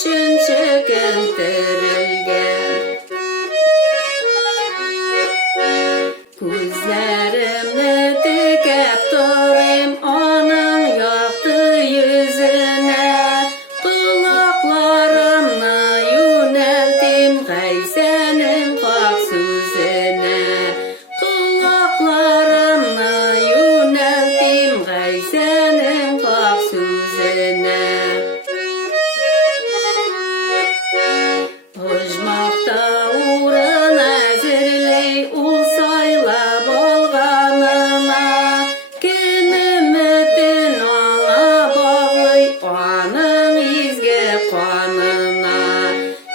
üçün çöküntürülgen. Gözlerimle dikip durayım onun yoktu yüzüne. Kulaklarımla yöneldim Gayse'nin pak sözüne. Kulaklarımla yöneldim Gayse'nin pak sözüne. Ojmakta uğrun әзірлей ул сайлап алғанына. Кім үмітін аңа бағлай аның изге қанына.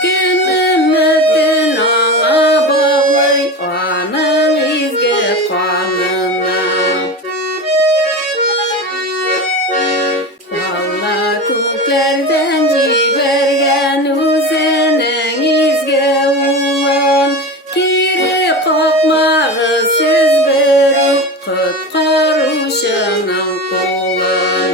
Кім үмітін аңа бағлай аның изге қанына. Алла көктерден жіберген өзінің изге улын. Кері қақмағы сіз бір құтқарушының қолын.